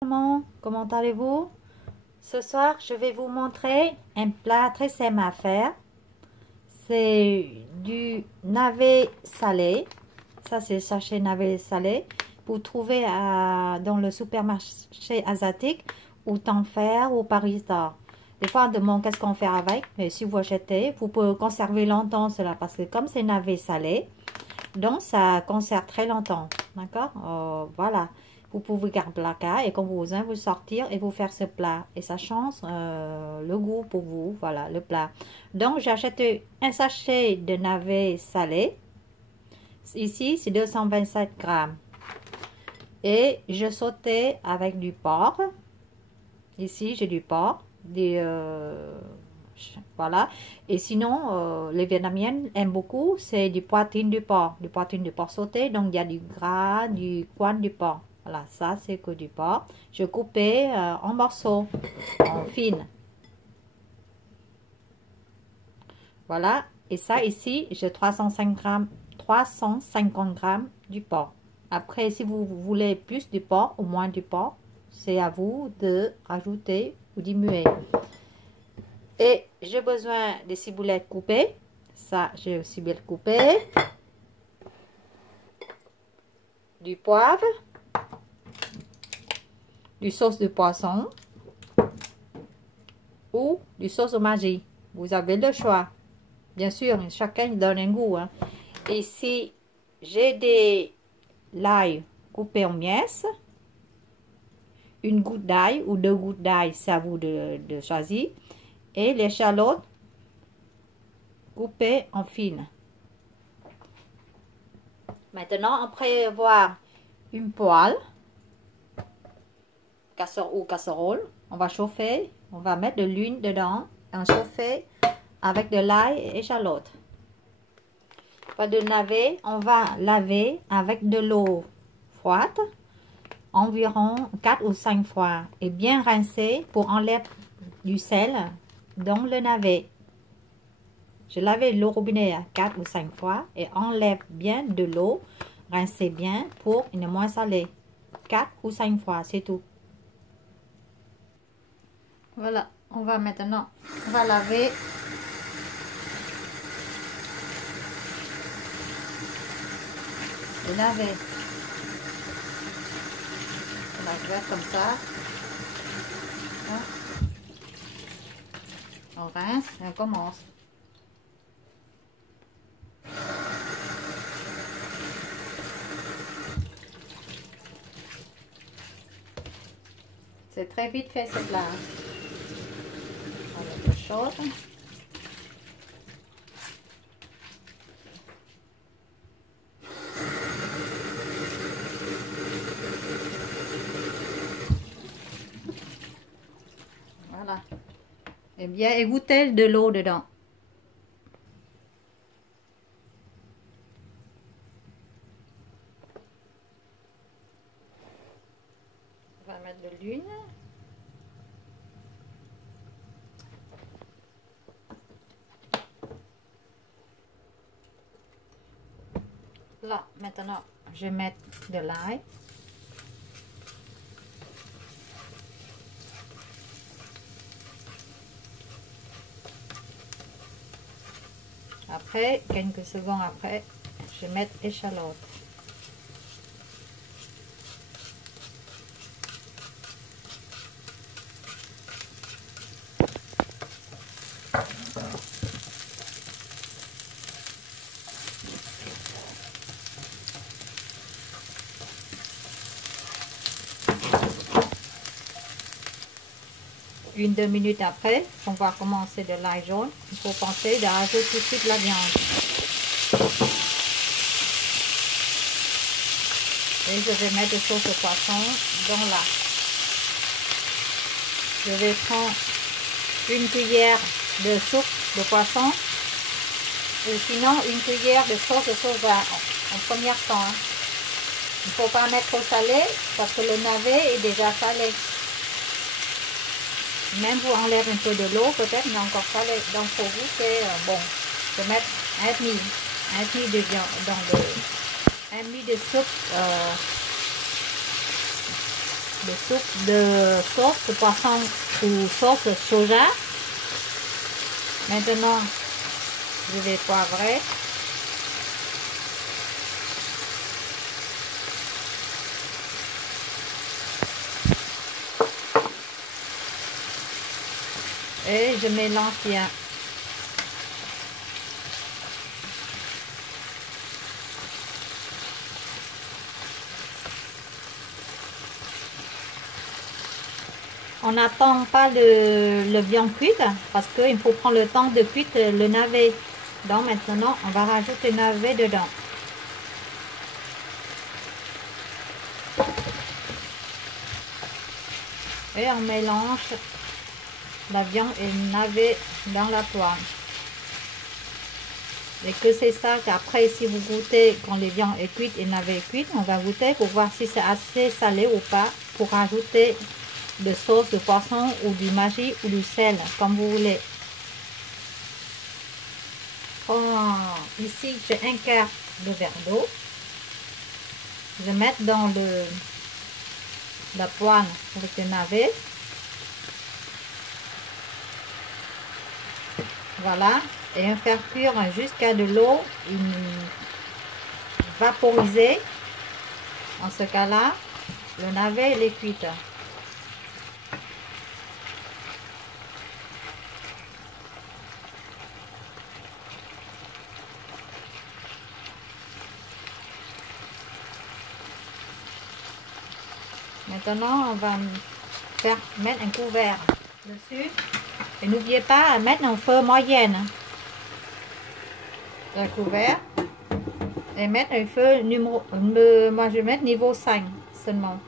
Comment allez-vous? Ce soir, je vais vous montrer un plat très simple à faire. C'est du navet salé. Ça, c'est sachet navet salé. Vous trouvez dans le supermarché asiatique ou Tenfer ou Paris Star. Des fois, on demande qu'est-ce qu'on fait avec. Mais si vous achetez, vous pouvez conserver longtemps cela parce que comme c'est navet salé, donc ça conserve très longtemps. D'accord? Voilà. Vous pouvez garder la carte et quand vous vous sortir et vous faire ce plat. Et ça change le goût pour vous. Voilà, le plat. Donc, j'ai acheté un sachet de navet salé. Ici, c'est 227 grammes. Et je sautais avec du porc. Ici, j'ai du porc. Voilà. Et sinon, les Vietnamiennes aiment beaucoup, c'est du poitrine du porc. Du poitrine du porc sauté. Donc, il y a du gras, du coin du porc. Voilà, ça, c'est que du porc. Je coupais en morceaux, en fines. Voilà. Et ça, ici, j'ai 350 grammes du porc. Après, si vous voulez plus du porc ou moins du porc, c'est à vous de rajouter ou diminuer. Et j'ai besoin de ciboulettes coupées. Ça, j'ai aussi bien coupé. Du poivre. Du sauce de poisson. Ou du sauce au magie. Vous avez le choix. Bien sûr, chacun donne un goût. Hein. Ici, j'ai des l'ail coupé en miettes. Une goutte d'ail ou 2 gouttes d'ail, c'est à vous de choisir. Et l'échalote coupée en fines. Maintenant, on prévoit une poêle ou casserole. On va chauffer, on va mettre de l'huile dedans. On chauffer avec de l'ail et échalote. Pas de navet, on va laver avec de l'eau froide. Environ 4 ou 5 fois. Et bien rincer pour enlever du sel dans le navet. Je lave l'eau robinet 4 ou 5 fois et enlève bien de l'eau, rincez bien pour ne moins salé. 4 ou 5 fois, c'est tout. Voilà, on va maintenant, on va laver. Et laver. On va faire comme ça. On rince et on commence. C'est très vite fait ce plat. On va mettre chaud. Voilà. Et bien égoutter de l'eau dedans. On va mettre de l'huile. Là, maintenant, je vais mettre de l'ail. Après, quelques secondes après, je vais mettre échalote. Une, 2 minutes après, on va commencer de l'ail jaune. Il faut penser de rajouter tout de suite la viande. Et je vais mettre de sauce de poisson dans là. Je vais prendre une cuillère de soupe de poisson. Ou sinon une cuillère de sauce de soja en premier temps. Hein. Il ne faut pas mettre trop salé parce que le navet est déjà salé. Même vous enlève un peu de l'eau, peut-être, mais encore salé. Donc pour vous, c'est bon. Je vais mettre un demi de viande, donc un demi de soupe de soupe de sauce de poisson ou sauce soja. Maintenant, je vais poivrer. Et je mélange bien. On n'attend pas le viande cuite parce qu'il faut prendre le temps de cuire le navet. Donc maintenant, on va rajouter le navet dedans. Et on mélange la viande et le navet dans la poêle. Et que c'est ça qu'après, si vous goûtez quand les viandes est cuite et le navet est cuit, on va goûter pour voir si c'est assez salé ou pas pour rajouter de sauce de poisson ou du maggi ou du sel, comme vous voulez. Ici, j'ai un quart de verre d'eau. Je vais mettre dans la poêle avec le navet. Voilà. Et on fait cuire jusqu'à de l'eau vaporisée. En ce cas-là, le navet il est cuit. Maintenant, on va mettre un couvert dessus. Et n'oubliez pas à mettre en feu moyenne. Le couvert. Et mettre un feu numéro... moi, je vais mettre niveau 5 seulement.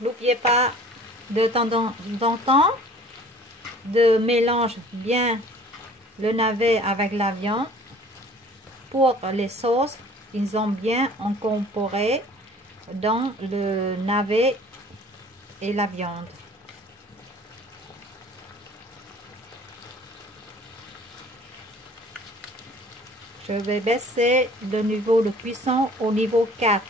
N'oubliez pas de temps en temps de mélanger bien le navet avec la viande pour les sauces. Ils ont bien incorporé dans le navet et la viande. Je vais baisser le niveau de cuisson au niveau 4.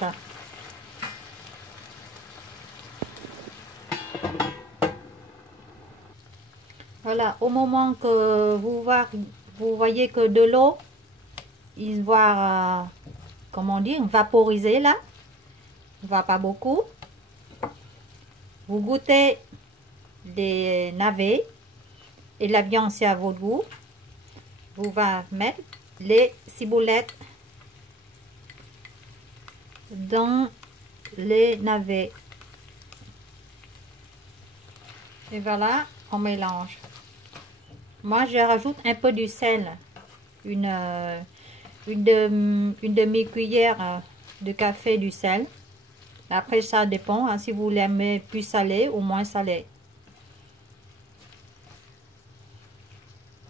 Voilà, au moment que vous voyez que de l'eau, il va, comment dire, vaporiser là. Il ne va pas beaucoup. Vous goûtez des navets et la viande, c'est à votre goût. Vous va mettre les ciboulettes dans les navets. Et voilà, on mélange. Moi, je rajoute un peu du sel. Une demi-cuillère de café du sel. Après, ça dépend hein, si vous l'aimez plus salé ou moins salé.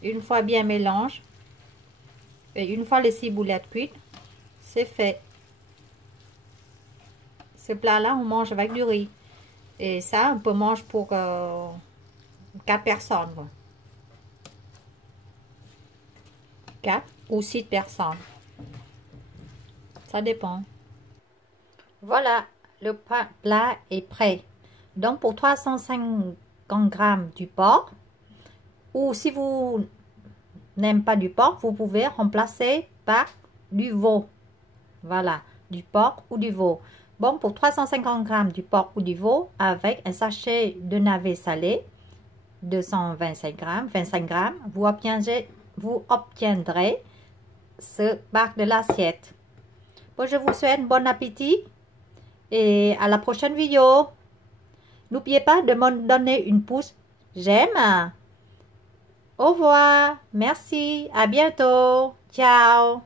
Une fois bien mélange et une fois les ciboulettes cuites, c'est fait. Ce plat-là, on mange avec du riz. Et ça, on peut manger pour 4 personnes. Quoi. 4 ou 6 personnes. Ça dépend. Voilà, le plat est prêt. Donc, pour 350 g du porc, ou si vous n'aimez pas du porc, vous pouvez remplacer par du veau. Voilà, du porc ou du veau. Bon, pour 350 g du porc ou du veau, avec un sachet de navet salé, 225 g, 25 g, vous obtiendrez ce bac de l'assiette. Bon, je vous souhaite bon appétit et à la prochaine vidéo. N'oubliez pas de me donner une pouce j'aime. Au revoir, merci, à bientôt, ciao.